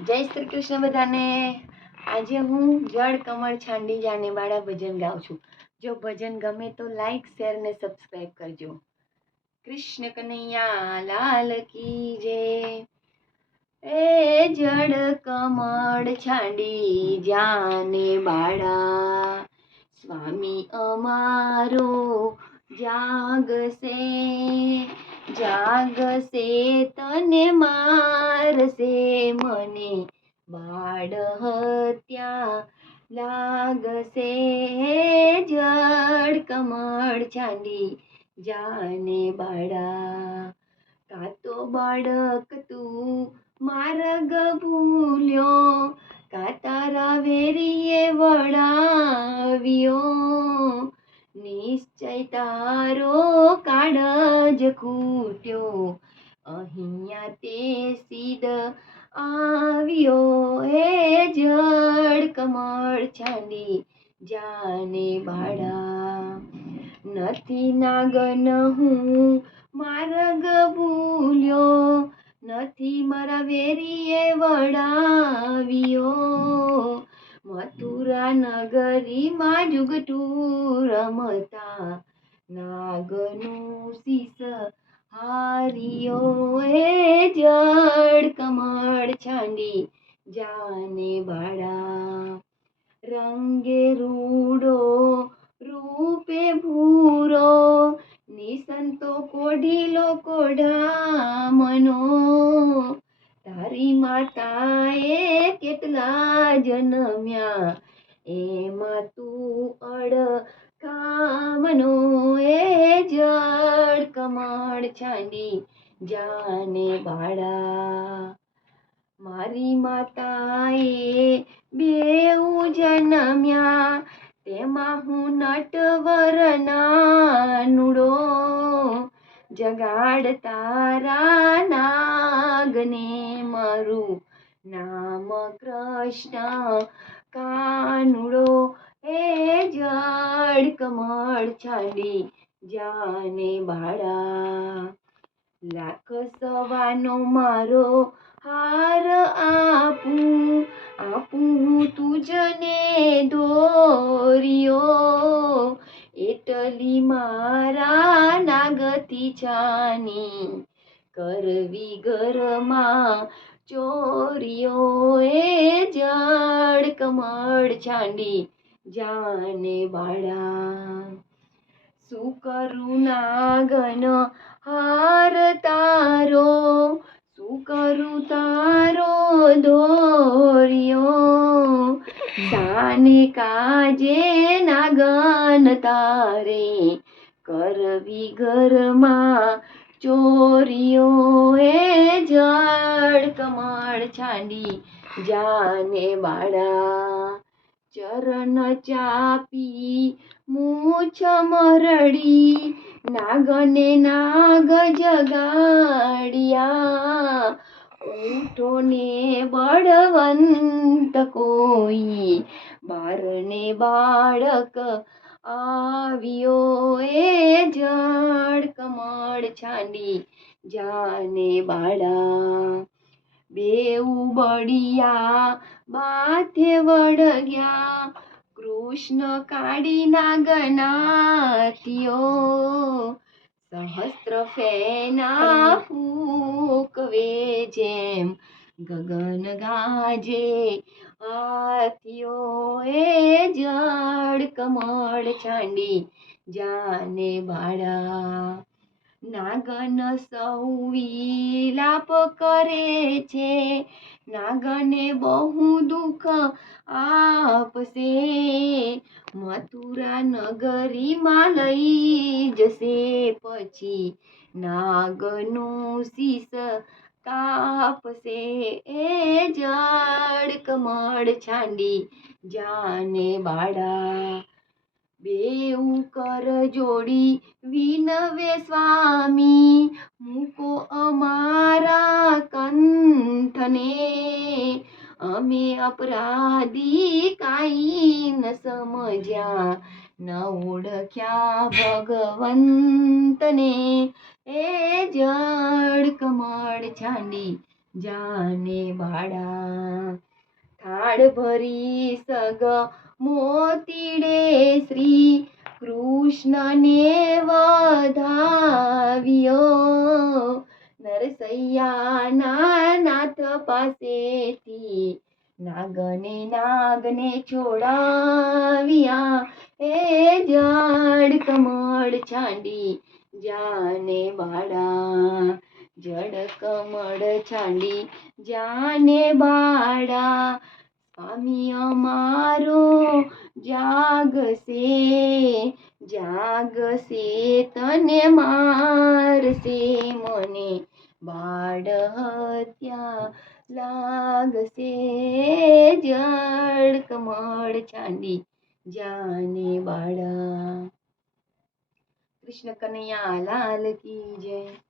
જય શ્રી કૃષ્ણ બધાને. આજે હું જળ કમળ છાંડી જાને વાળા ભજન ગાઉં છું. જો ભજન ગમે તો લાઈક શેર ને સબસ્ક્રાઈબ કરજો. કૃષ્ણ કનૈયા, લાલ કી જય. એ જળ કમળ છાંડી જાને બાળા. સ્વામી અમારો જાગશે. જાગશે તને મારશે મને. બાળ હત્યા લાગશે જડ કમળ ચાંદી. જાને બાળા કાતો બાળક તું માર્ગ ભૂલ્યો, કા તારા વેરીએ વળાવ્યો. નિશ્ચય તારો કાળજ ખૂટ્યો અહીંયા તે સીધ આવ્યો. હે જળ કમળ ચાંદી જાને બાળા. નથી નાગન હું માર્ગ ભૂલ્યો. નથી મારા વેરીએ વડાવ્યો મથુરા નગરીમાં જુગટું રમતા નાગનું શીસ હારિયો હે જડ કમળ છાંડી જાને બાળા. રંગે રૂડો, રૂપે ભૂરો, નિસંતો કોઢીલો કોઢામનો તારી માતાએ કેટલા જન્મ્યા, એમાં તું અડ છાંડી જાને બાળા. મારી માતાએ બેઉ જન્મ્યા, તેમાં હું નટવર નાનુડો. જગાડ તારા નાગને મારું નામ કૃષ્ણ કાનુડો. એ જડ કમળ છાડી જાને બાળા લાખ સવાનો મારો હાર આપું આપું તુજને દોરિયો એટલી મારા નાગતી છાની કરવી ઘરમાં ચોરીઓ એ જડ કમળ છાંડી જાને બાળા શું કરું નાગન હાર તારો સુકરુ કરું તારો ધોર્યો સાને કાજે નાગન તારે કરવી ઘરમાં ચોરીઓ એ જળ કમળ છાંડી જાને બાળા ચરણ ચાપી, મૂછ મરડી, નાગને નાગ જગાડ્યા. ઉઠો ને બળવંત કોઈ, બારને બાળક આવ્યો એ જળ કમળ છાંડી, જાને બાળા. બેઉ બળિયા બાથે વળગ્યા. કૃષ્ણ કાળી ગણાતીઓ સહસ્ત્ર ફેના ફૂકવે જેમ ગગન ગાજે. આતીઓ એ જળ કમળ ચાંડી જાને બાળા. નાગન સૌ વિલાપ કરે છે. નાગને બહુ દુઃખ આપશે. મથુરા નગરીમાં લઈ જશે પછી નાગનું શીસ કાપશે. એ જડ કમળ છાંડી જાને બાળા બેઉ કર જોડી વિનવે સ્વામી. મૂકો અમારા કંઠને. અમે અપરાધી કાંઈ ન સમજ્યા. ન ઓળખ્યા ભગવંતને. એ જળ કમળ છાંડી જાને બાળા. થાળ ભરી સગ મોતીડે શ્રી કૃષ્ણને વધાવ્યો. નરસૈયાના નાથ પાસેથી નાગને નાગને છોડાવ્યા એ જડ કમળ છાંડી જાને બાળા. જડ કમળ છાંડી જાને બાળા. સ્વામી અમારો જાગશે જાગશે તને મારશે મને. બાળ હત્યા લાગશે, જળ કમળ ચાંદી જાને બાળા. કૃષ્ણ કનૈયા, લાલ કી જય.